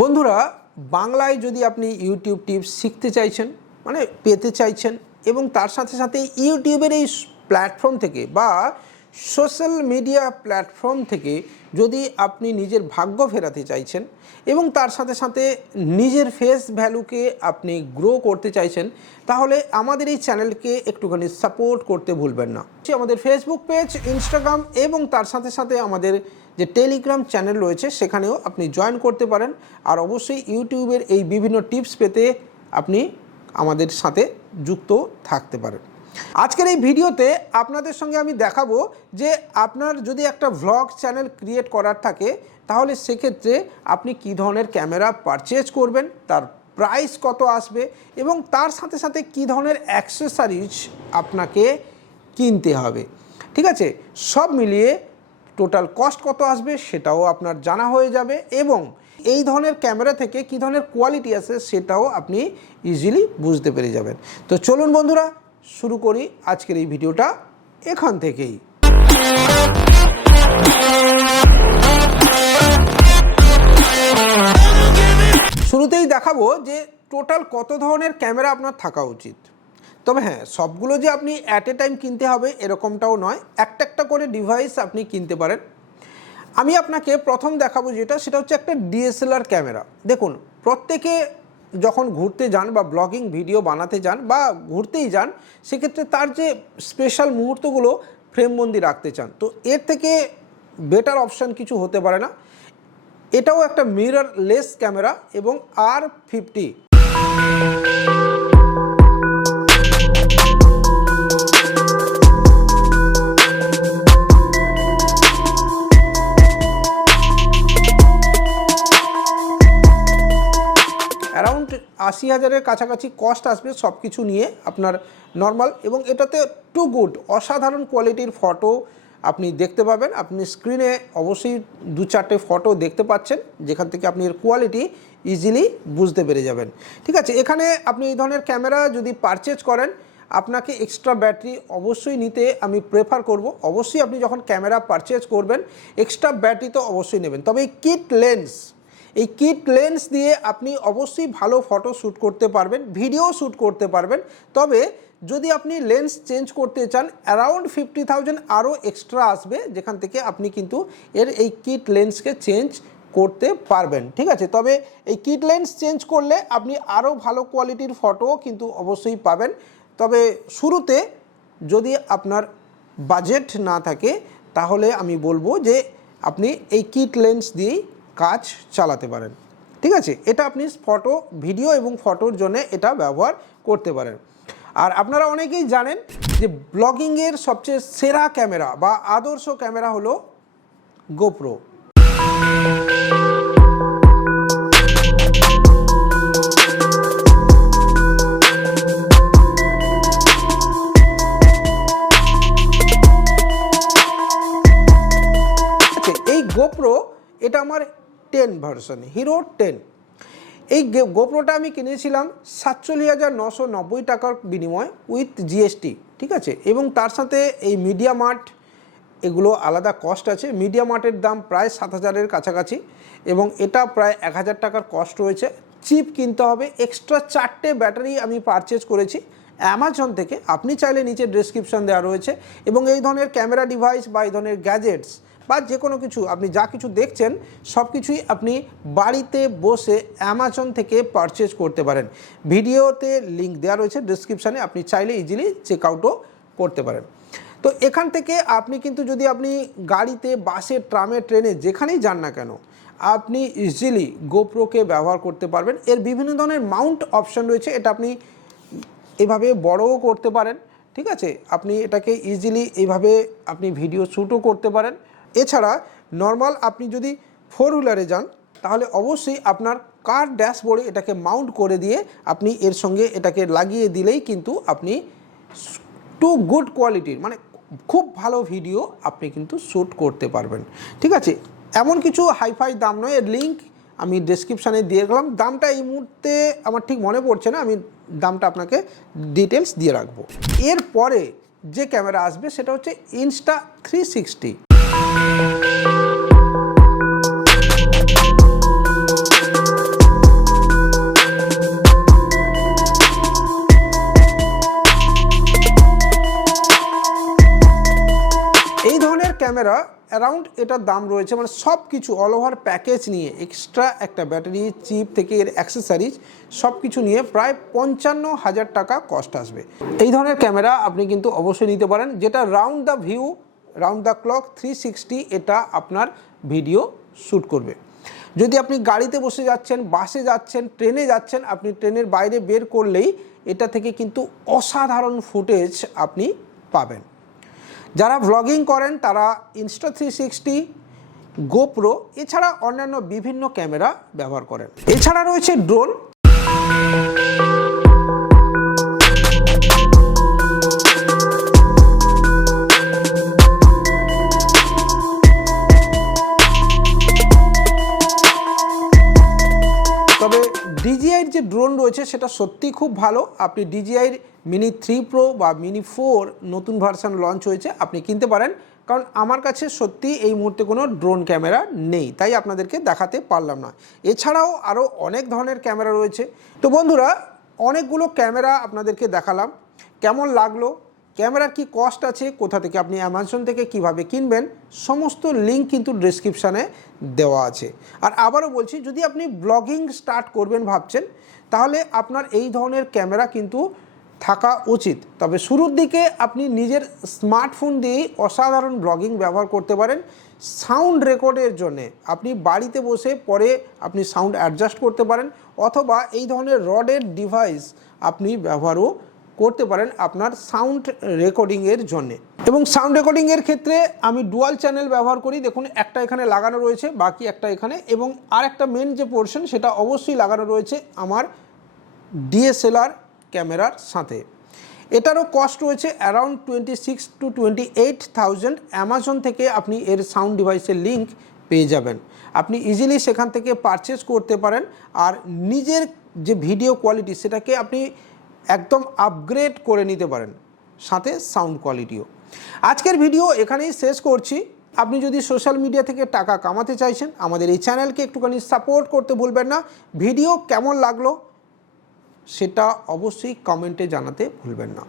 বন্ধুরা বাংলায় যদি আপনি ইউটিউব টিপস শিখতে চাইছেন মানে পেতে চাইছেন এবং তার সাথে সাথে ইউটিউবের এই প্ল্যাটফর্ম থেকে বা সোশ্যাল মিডিয়া প্ল্যাটফর্ম থেকে যদি আপনি নিজের ভাগ্য ফেরাতে চাইছেন এবং তার সাথে সাথে নিজের ফেস ভ্যালুকে আপনি গ্রো করতে চাইছেন তাহলে আমাদের এই চ্যানেলকে একটুখানি সাপোর্ট করতে ভুলবেন না। আমাদের ফেসবুক পেজ, ইনস্টাগ্রাম এবং তার সাথে সাথে আমাদের যে টেলিগ্রাম চ্যানেল রয়েছে সেখানেও আপনি জয়েন করতে পারেন। আর অবশ্যই ইউটিউবের এই বিভিন্ন টিপস পেতে আপনি আমাদের সাথে যুক্ত থাকতে পারেন। আজকের এই ভিডিওতে আপনাদের সঙ্গে আমি দেখাবো যে আপনার যদি একটা ভ্লগ চ্যানেল ক্রিয়েট করার থাকে তাহলে সেক্ষেত্রে আপনি কী ধরনের ক্যামেরা পারচেজ করবেন, তার প্রাইস কত আসবে এবং তার সাথে সাথে কী ধরনের অ্যাক্সেসরিজ আপনাকে কিনতে হবে। ঠিক আছে, সব মিলিয়ে টোটাল কস্ট কত আসবে সেটাও আপনার জানা হয়ে যাবে এবং এই ধরনের ক্যামেরা থেকে কী ধরনের কোয়ালিটি আছে সেটাও আপনি ইজিলি বুঝতে পেরে যাবেন। তো চলুন বন্ধুরা শুরু করি আজকের এই ভিডিওটা এখান থেকেই। শুরুতেই দেখাবো যে টোটাল কত ধরনের ক্যামেরা আপনার থাকা উচিত। তবে হ্যাঁ, সবগুলো যে আপনি অ্যাট এ টাইম কিনতে হবে এরকমটাও নয়, একটা একটা করে ডিভাইস আপনি কিনতে পারেন। আমি আপনাকে প্রথম দেখাবো সেটা হচ্ছে একটা ডিএসএলআর ক্যামেরা। দেখুন, প্রত্যেকে যখন ঘুরতে যান বা ব্লগিং ভিডিও বানাতে যান বা ঘুরতেই যান সেক্ষেত্রে তার যে স্পেশাল মুহূর্তগুলো ফ্রেমবন্দি রাখতে চান, তো এর থেকে বেটার অপশান কিছু হতে পারে না। এটাও একটা মিররলেস ক্যামেরা এবং R50। অ্যারাউন্ড 80,000-এর কাছাকাছি কস্ট আসবে সব কিছু নিয়ে আপনার নর্মাল, এবং এটাতে টু গুড অসাধারণ কোয়ালিটির ফটো আপনি দেখতে পাবেন। আপনি স্ক্রিনে অবশ্যই 2-4টে ফটো দেখতে পাচ্ছেন যেখান থেকে আপনি এর কোয়ালিটি ইজিলি বুঝতে পেরে যাবেন। ঠিক আছে, এখানে আপনি এই ধরনের ক্যামেরা যদি পারচেজ করেন আপনাকে এক্সট্রা ব্যাটারি অবশ্যই নিতে আমি প্রেফার করব। অবশ্যই আপনি যখন ক্যামেরা পারচেজ করবেন এক্সট্রা ব্যাটারি তো অবশ্যই নেবেন। তবে এই কিট লেন্স দিয়ে আপনি অবশ্যই ভালো ফটো শ্যুট করতে পারবেন, ভিডিও শ্যুট করতে পারবেন। তবে যদি আপনি লেন্স চেঞ্জ করতে চান অ্যারাউন্ড 50,000 আরও এক্সট্রা আসবে, যেখান থেকে আপনি কিন্তু এই কিট লেন্সকে চেঞ্জ করতে পারবেন। ঠিক আছে, তবে এই কিট লেন্স চেঞ্জ করলে আপনি আরও ভালো কোয়ালিটির ফটো কিন্তু অবশ্যই পাবেন। তবে শুরুতে যদি আপনার বাজেট না থাকে তাহলে আমি বলবো যে আপনি এই কিট লেন্স দিয়েই কাজ চালাতে পারেন। ঠিক আছে, এটা আপনি ফটো, ভিডিও এবং ফটোর জন্য এটা ব্যবহার করতে পারেন। আর আপনারা অনেকেই জানেন যে ব্লগিংয়ের সবচেয়ে সেরা ক্যামেরা বা আদর্শ ক্যামেরা হলো গোপ্রো। এই গোপ্রো এটা আমার 10 ভার্সন, হিরো 10। এই গোপ্রোটা আমি কিনেছিলাম 47,990 টাকার বিনিময় উইথ জিএসটি। ঠিক আছে, এবং তার সাথে এই মিডিয়া মার্ট এগুলো আলাদা কস্ট আছে। মিডিয়া মার্টের দাম প্রায় 7,000-এর কাছাকাছি এবং এটা প্রায় 1,000 টাকার কস্ট রয়েছে। চিপ কিনতে হবে। এক্সট্রা 4টে ব্যাটারি আমি পারচেজ করেছি অ্যামাজন থেকে, আপনি চাইলে নিচে ডেসক্রিপশন দেওয়া রয়েছে। এবং এই ধরনের ক্যামেরা ডিভাইস বা এই ধরনের গ্যাজেটস বা যে কোনো কিছু আপনি যা কিছু দেখছেন সব কিছুই আপনি বাড়িতে বসে অ্যামাজন থেকে পারচেজ করতে পারেন। ভিডিওতে লিঙ্ক দেওয়া রয়েছে ডেসক্রিপশানে, আপনি চাইলে ইজিলি চেক আউটও করতে পারেন। তো এখান থেকে আপনি কিন্তু যদি আপনি গাড়িতে, বাসে, ট্রামে, ট্রেনে যেখানেই যান না কেন আপনি ইজিলি গোপ্রোকে ব্যবহার করতে পারবেন। এর বিভিন্ন ধরনের মাউন্ট অপশান রয়েছে, এটা আপনি এভাবে বড়ও করতে পারেন। ঠিক আছে, আপনি এটাকে ইজিলি এইভাবে আপনি ভিডিও শ্যুটও করতে পারেন। এছাড়া নর্মাল আপনি যদি 4 হুইলারে যান তাহলে অবশ্যই আপনার কার ড্যাশবোর্ডে এটাকে মাউন্ট করে দিয়ে আপনি এর সঙ্গে এটাকে লাগিয়ে দিলেই কিন্তু আপনি টু গুড কোয়ালিটির মানে খুব ভালো ভিডিও আপনি কিন্তু শ্যুট করতে পারবেন। ঠিক আছে, এমন কিছু হাইফাই দাম নয়, এর লিঙ্ক আমি ডেসক্রিপশানে দিয়ে গেলাম। দামটা এই মুহূর্তে আমার ঠিক মনে পড়ছে না, আমি দামটা আপনাকে ডিটেলস দিয়ে রাখবো। এরপরে যে ক্যামেরা আসবে সেটা হচ্ছে Insta360। ক্যামেরা অ্যারাউন্ড এটার দাম রয়েছে, মানে সব কিছু অল ওভার প্যাকেজ নিয়ে এক্সট্রা একটা ব্যাটারি, চিপ থেকে এর অ্যাক্সেসরিজ সব কিছু নিয়ে প্রায় 55,000 টাকা কস্ট আসবে। এই ধরনের ক্যামেরা আপনি কিন্তু অবশ্যই নিতে পারেন, যেটা round the view, round the clock 360 এটা আপনার ভিডিও শ্যুট করবে। যদি আপনি গাড়িতে বসে যাচ্ছেন, বাসে যাচ্ছেন, ট্রেনে যাচ্ছেন, আপনি ট্রেনের বাইরে বের করলেই এটা থেকে কিন্তু অসাধারণ ফুটেজ আপনি পাবেন। যারা ভ্লগিং করেন তারা Insta360, গোপ্রো এছাড়া অন্যান্য বিভিন্ন ক্যামেরা ব্যবহার করেন। এছাড়া রয়েছে ড্রোন। তবে DJI-র যে ড্রোন রয়েছে সেটা সত্যিই খুব ভালো। আপনি DJI-র মিনি 3 Pro বা মিনি 4 নতুন ভার্সন লঞ্চ হয়েছে, আপনি কিনতে পারেন। কারণ আমার কাছে সত্যি এই মুহূর্তে কোনো ড্রোন ক্যামেরা নেই, তাই আপনাদেরকে দেখাতে পারলাম না। এছাড়াও আরও অনেক ধরনের ক্যামেরা রয়েছে। তো বন্ধুরা, অনেকগুলো ক্যামেরা আপনাদেরকে দেখালাম। কেমন লাগলো, ক্যামেরার কি কস্ট আছে, কোথা থেকে আপনি অ্যামাজন থেকে কিভাবে কিনবেন, সমস্ত লিঙ্ক কিন্তু ডেসক্রিপশানে দেওয়া আছে। আর আবারও বলছি, যদি আপনি ব্লগিং স্টার্ট করবেন ভাবছেন, তাহলে আপনার এই ধরনের ক্যামেরা কিন্তু থাকা উচিত। তবে শুরুর দিকে আপনি নিজের স্মার্টফোন দিয়েই অসাধারণ ব্লগিং ব্যবহার করতে পারেন। সাউন্ড রেকর্ডের জন্যে আপনি বাড়িতে বসে পরে আপনি সাউন্ড অ্যাডজাস্ট করতে পারেন, অথবা এই ধরনের রডের ডিভাইস আপনি ব্যবহারও করতে পারেন আপনার সাউন্ড রেকর্ডিংয়ের জন্যে। এবং সাউন্ড রেকর্ডিংয়ের ক্ষেত্রে আমি ডুয়াল চ্যানেল ব্যবহার করি। দেখুন, একটা এখানে লাগানো রয়েছে, বাকি একটা এখানে, এবং আর একটা মেন যে পোর্শন সেটা অবশ্যই লাগানো রয়েছে আমার DSLR ক্যামেরার সাথে। এটারও কস্ট রয়েছে অ্যারাউন্ড 26 to 28,000। অ্যামাজন থেকে আপনি এর সাউন্ড ডিভাইসের লিঙ্ক পেয়ে যাবেন, আপনি ইজিলি সেখান থেকে পারচেস করতে পারেন। আর নিজের যে ভিডিও কোয়ালিটি সেটাকে আপনি একদম আপগ্রেড করে নিতে পারেন, সাথে সাউন্ড কোয়ালিটিও। আজকের ভিডিও এখানেই শেষ করছি। আপনি যদি সোশ্যাল মিডিয়া থেকে টাকা কামাতে চাইছেন, আমাদের এই চ্যানেলকে একটুখানি সাপোর্ট করতে ভুলবেন না। ভিডিও কেমন লাগলো সেটা অবশ্যই কমেন্টে জানাতে ভুলবেন না।